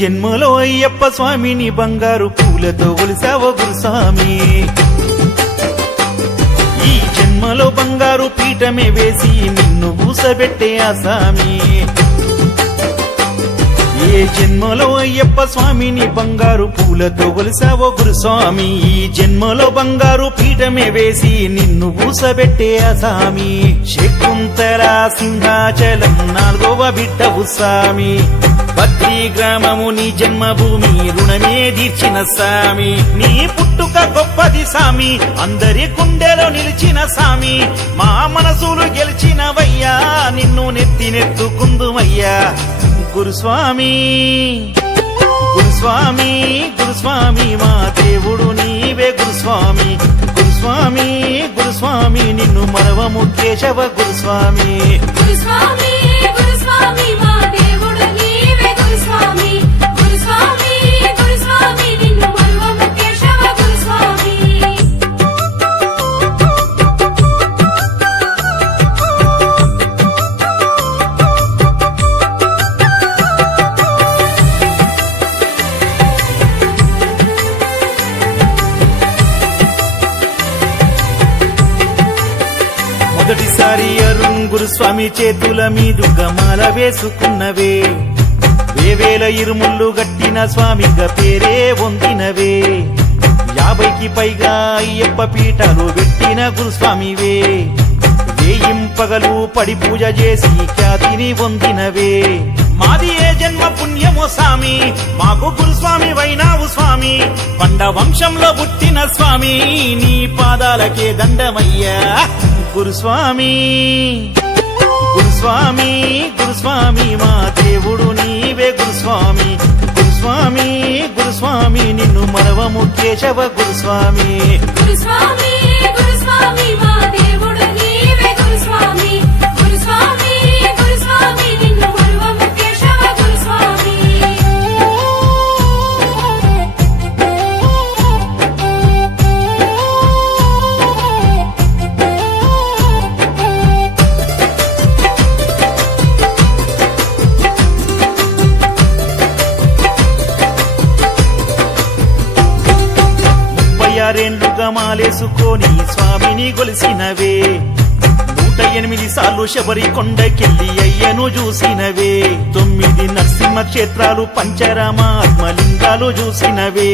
జన్మలో అయ్యప్ప స్వామిని బంగారు పూలతో కొలిసావో గురుస్వామి. ఈ జన్మలో బంగారు పీఠమే వేసి నిన్ను ఊసబెట్టే ఆ స్వామి. ఏ జన్మలో అయ్యప్ప స్వామిని బంగారు పూలతో కొలిసావో గురుస్వామి. ఈ జన్మలో బంగారు పీఠమే వేసి నిన్ను ఊసబెట్టే ఆ స్వామి. శకుంతల సింహాచలం 4వ బిడ్డవు స్వామి. బద్రీ గ్రామము నీ జన్మభూమి, రుణమే తీర్చిన స్వామి. నీ పుట్టుక గొప్పది స్వామి, అందరి గుండెలో నిలిచిన స్వామి. మా మనసులు గెలిచినవయ్యా, నిన్ను నెత్తినెత్తుకుందుమయ్యా గురుస్వామి. గురుస్వామి గురుస్వామి మా దేవుడు నీవే గురుస్వామి. గురుస్వామి గురుస్వామి నిన్ను మరవము కేశవ గురుస్వామి. గురుస్వామి గురుస్వామి మా దేవుడు నీవే గురుస్వామి. గురుస్వామి గురుస్వామి నిన్ను మరువము కేశవ గురుస్వామి. మొదటిసారి అరుణ్ గురుస్వామి చేతుల మీదుగా మాల వేసుకున్నవే. వేవేల ఇరుముళ్ళు గట్టిన స్వామిగా పేరే పొందినవే. 50కి పైగా అయ్యప్ప పీఠాలు పెట్టిన గురుస్వామివే. వేయింపగలు పడి పూజ చేసి ఖ్యాతిని పొందినవే. మాది ఏ జన్మ పుణ్యమో స్వామి, మాకు గురుస్వామి వైనావు స్వామి. పండ వంశంలో పుట్టిన స్వామి, నీ పాదాలకే దండమయ్యా గురుస్వామి. గురుస్వామి గురుస్వామి మా దేవుడు నీవే గురుస్వామి. గురుస్వామి గురుస్వామి నిన్ను మరవము కేశవ గురుస్వామి. గురుస్వామి గురుస్వామి మా దేవుడు నీవే గురుస్వామి. గురుస్వామి గురుస్వామి నిన్ను మరువము కేశవ గురుస్వామి. రెండుగా మాలేసుకొని స్వామిని గొలిసినవే. 108 సార్లు శబరి కొండకెళ్ళి అయ్యను చూసినవే. 9 నరసింహ క్షేత్రాలు పంచరామ ఆత్మలింగాలు చూసినవే.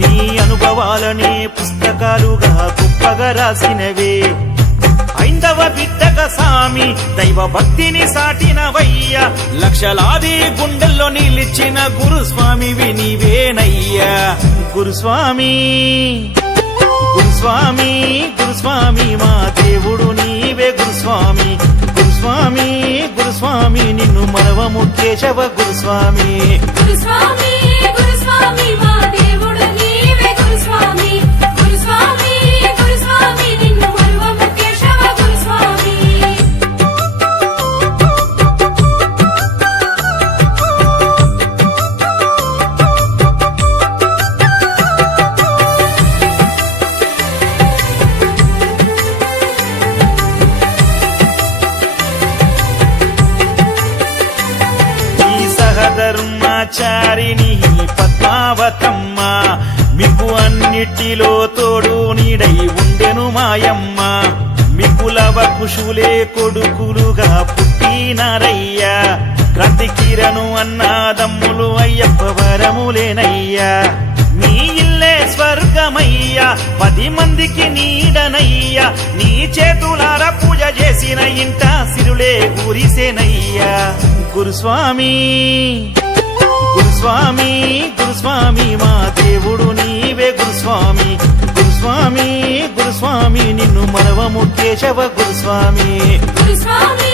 నీ అనుభవాలనే పుస్తకాలుగా గొప్పగా రాసినవే. ఐందవ బిడ్డగా స్వామి దైవ భక్తిని సాటినవయ్యా. లక్షలాది గుండెల్లో నిలిచిన గురుస్వామివి నీవేనయ్యా గురుస్వామి. గురుస్వామి గురుస్వామి మా దేవుడు నీవే గురుస్వామి. గురుస్వామి గురుస్వామి నిన్ను మరవము కేశవ గురుస్వామి. గురుస్వామి గురుస్వామి మా దేవుడు నీవే గురుస్వామి. గురుస్వామి గురుస్వామి నిన్ను మరువము కేశవ గురుస్వామి. ధర్మచారిణి పద్మావతమ్మ, మీకు అన్నిటిలో తోడు నీడై ఉండెను మాయమ్మ. మికులవ కుశులే కొడుకులుగా పుట్టినారయ్యా. క్రాంతికిరను అన్నాదమ్ములు అయ్యప్ప వరములేనయ్యా. నీ ఇల్లే స్వర్గమయ్యా, 10 మందికి నీడనయ్యా. నీ చేతులార పూజ చేసిన ఇంట సిరులే గురిసేనయ్యా గురుస్వామి. గురుస్వామి గురుస్వామి మా దేవుడు నీవే గురుస్వామి. గురుస్వామి గురుస్వామి నిన్ను మరవము కేశవ గురుస్వామి. గురుస్వామి